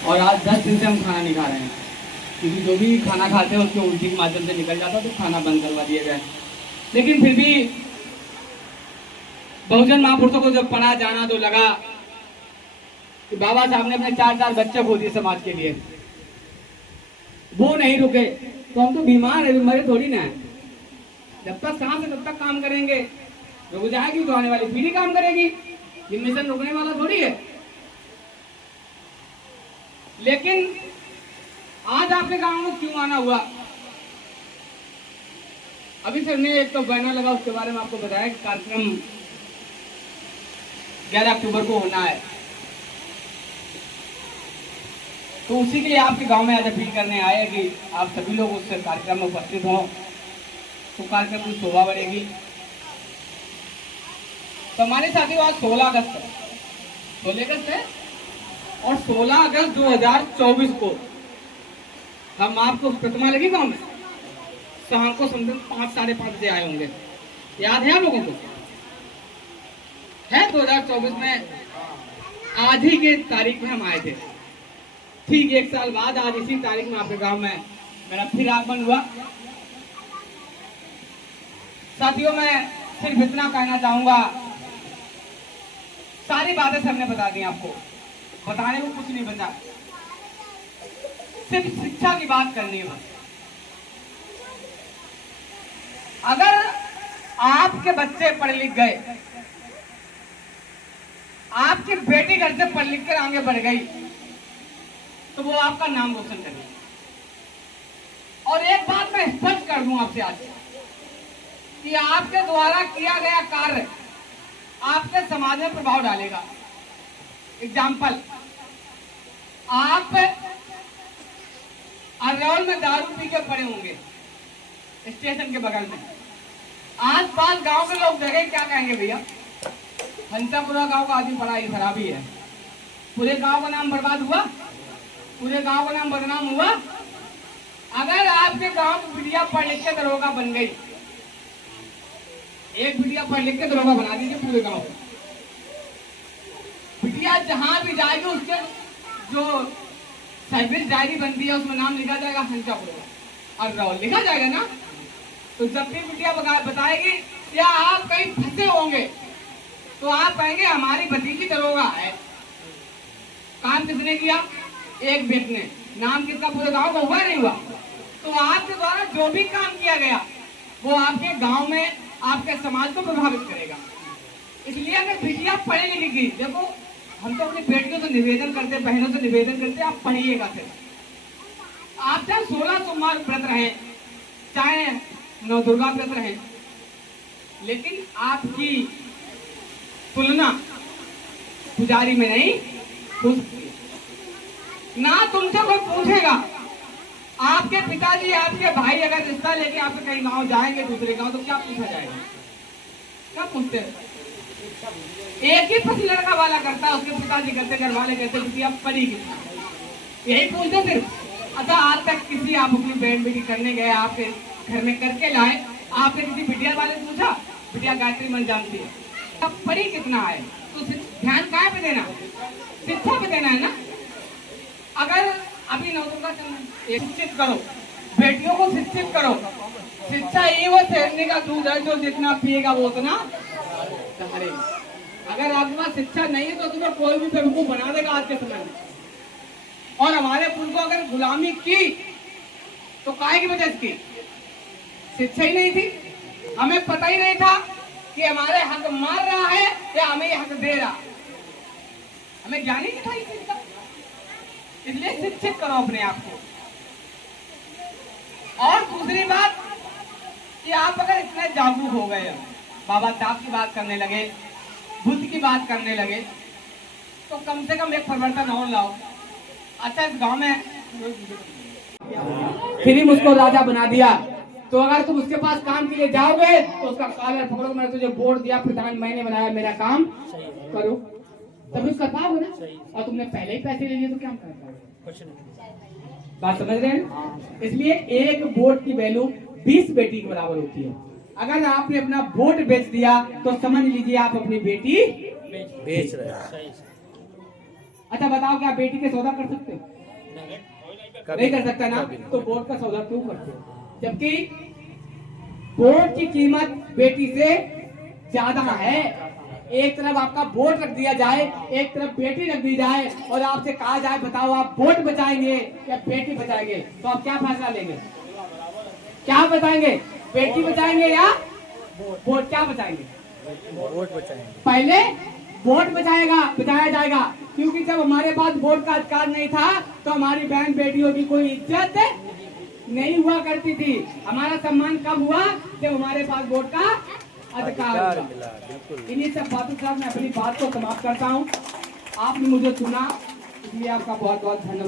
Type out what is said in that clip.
और आज 10 दिन से हम खाना नहीं खा रहे हैं, क्योंकि जो भी खाना खाते हैं उसके उल्टी के माध्यम से निकल जाता, तो खाना बंद करवा दिया गया। लेकिन फिर भी बहुजन महापुरुषों को जब पढ़ा जाना तो लगा कि बाबा साहब ने अपने 4 बच्चे खो दिए समाज के लिए, वो नहीं रुके तो हम तो बीमार है, बीमारी थोड़ी ना है। जब तक सांस है तब तक काम करेंगे, रुक जाएगी तो आने वाली पीढ़ी काम करेगी, ये मिशन रुकने वाला थोड़ी है। लेकिन आज आपके गांव में क्यों आना हुआ? अभी सर ने एक तो बैनर लगा, उसके बारे में आपको बताया कि कार्यक्रम 11 अक्टूबर को होना है, तो उसी के लिए आपके गांव में आज अपील करने आए कि आप सभी लोग उस कार्यक्रम में उपस्थित हों, तो कार्यक्रम की शोभा बढ़ेगी। तो हमारे साथियों आज 16 अगस्त है, 16 अगस्त है, और 16 अगस्त 2024 को हम आपको प्रतिमा लगी गाँव में, शाम को समझ 5 साढ़े 5 बजे आए होंगे, याद है आप लोगों को? है 2024 में आज ही के तारीख में हम आए थे, ठीक 1 साल बाद आज इसी तारीख में आपके गांव में मेरा फिर आगमन हुआ। साथियों मैं सिर्फ इतना कहना चाहूंगा, सारी बातें सबने बता दी आपको, बताने को कुछ नहीं बचा, सिर्फ शिक्षा की बात करनी है। अगर आपके बच्चे पढ़ लिख गए, आपकी बेटी घर से पढ़ लिख कर आगे बढ़ गई, तो वो आपका नाम रोशन करेगी। और एक बात मैं स्पष्ट कर दूं आपसे आज कि आपके द्वारा किया गया कार्य आपके समाज में प्रभाव डालेगा। एग्जाम्पल, आप अरौल में दारू पी के पड़े होंगे स्टेशन के बगल में, आस पास गांव के लोग देखें क्या कहेंगे, भैया हंसापुरा गांव का आदमी पढ़ाई खराबी है, पूरे गांव का नाम बर्बाद हुआ, पूरे गांव का नाम बदनाम हुआ। अगर आपके गांव की बिटिया पढ़ लिख के दरोगा बन गई, एक बिटिया पढ़ लिख के दरोगा बना दीजिए पूरे गांव को, बिटिया जहां भी जाएगी उसके जो सर्विस डायरी बनती है उसमें नाम लिखा जाएगा हंसापुरा और राहुल लिखा जाएगा ना। तो जब भी बिटिया बताएगी या आप कहीं फंसे होंगे तो आप कहेंगे हमारी भतीजी दरोगा है। काम किसने किया? एक व्यक्ति ने। नाम किसका पूरे गांव का हुआ नहीं हुआ? तो आपके द्वारा जो भी काम किया गया वो आपके गांव में आपके समाज को प्रभावित करेगा। इसलिए अगर बिटिया पढ़े लिखेगी, देखो हम तो अपनी बेटियों से निवेदन करते, बहनों से निवेदन करते, आप पढ़िएगा सिर्फ। आप चाहे 16 सोमवार व्रत रहे, चाहे 9 दुर्गा व्रत रहे, लेकिन आपकी तुलना पुजारी में नहीं हो सकती। ना तुमसे कोई पूछेगा, आपके पिताजी आपके भाई अगर रिश्ता लेके आपके कहीं गांव जाएंगे दूसरे गांव, तो क्या पूछा जाएगा? क्या पूछते हैं? एक ही प्रश्न लड़का वाला करता है, उसके पिताजी करते, घर वाले कहते कि आप पढ़ी कितना, यही पूछते सिर्फ। अच्छा आज तक किसी आप अपनी बहन बेटी करने गए, आपके घर में करके लाए, आपने किसी बिटिया वाले से पूछा बिटिया गायत्री मंत्र जानती है, अब पढ़ी कितना है? तो ध्यान कहाँ पे देना? शिक्षा पे देना है ना। अगर अभी नवदुर्गा शिक्षित करो, बेटियों को शिक्षित करो। शिक्षा ये वो शहरने का दूध है जो जितना पिएगा वो उतना सहारेगा। अगर आपके पास शिक्षा नहीं है तो तुम्हें कोई भी बेवकूफ बना देगा आज के समय में। और हमारे पुरुष को अगर गुलामी की तो काहे की वजह से की? शिक्षा ही नहीं थी, हमें पता ही नहीं था कि हमारे हक मार रहा है या हमें हक दे रहा, हमें ज्ञान ही नहीं था इस चीज का। इसलिए शिक्षित करो अपने आप को। और दूसरी बात कि आप अगर इतने जागरूक हो गए, बाबा साहब की बात करने लगे, बुद्ध की बात करने लगे, तो कम से कम एक परिवर्तन और लाओ। अच्छा इस गांव में फिर मुझको राजा बना दिया, तो अगर तुम उसके पास काम के लिए जाओगे तो उसका कॉलर पकड़ो, मैंने तुझे वोट दिया, प्रधान मैंने बनाया, मेरा काम करो, तभी कर पाओगे ना। और तुमने पहले ही पैसे ले लिए तो क्या कर पाओगे? बात समझ रहे हैं? इसलिए एक वोट की वैल्यू 20 बेटी के बराबर होती है। अगर आपने अपना वोट बेच दिया तो समझ लीजिए आप अपनी बेटी बेच रहे हैं। अच्छा बताओ, क्या बेटी के सौदा कर सकते हो? नहीं कर सकता ना, तो वोट का सौदा क्यों करते हो? जबकि वोट की कीमत बेटी से ज्यादा है। एक तरफ आपका वोट रख दिया जाए, एक तरफ बेटी रख दी जाए, और आपसे कहा जाए बताओ आप वोट बचाएंगे या बेटी बचाएंगे, तो आप क्या फैसला लेंगे? क्या बताएंगे? बेटी बचाएंगे या वोट? क्या बचाएंगे? वोट बचाएंगे। पहले वोट बचाया जाएगा, क्योंकि जब हमारे पास वोट का अधिकार नहीं था तो हमारी बहन बेटियों की कोई इज्जत नहीं हुआ करती थी। हमारा सम्मान कब हुआ? जब हमारे पास वोट का अधिकार मिला। बिल्कुल। इन्हीं सब बातों के साथ मैं अपनी बात को समाप्त करता हूँ। आपने मुझे सुना, इसलिए आपका बहुत बहुत धन्यवाद।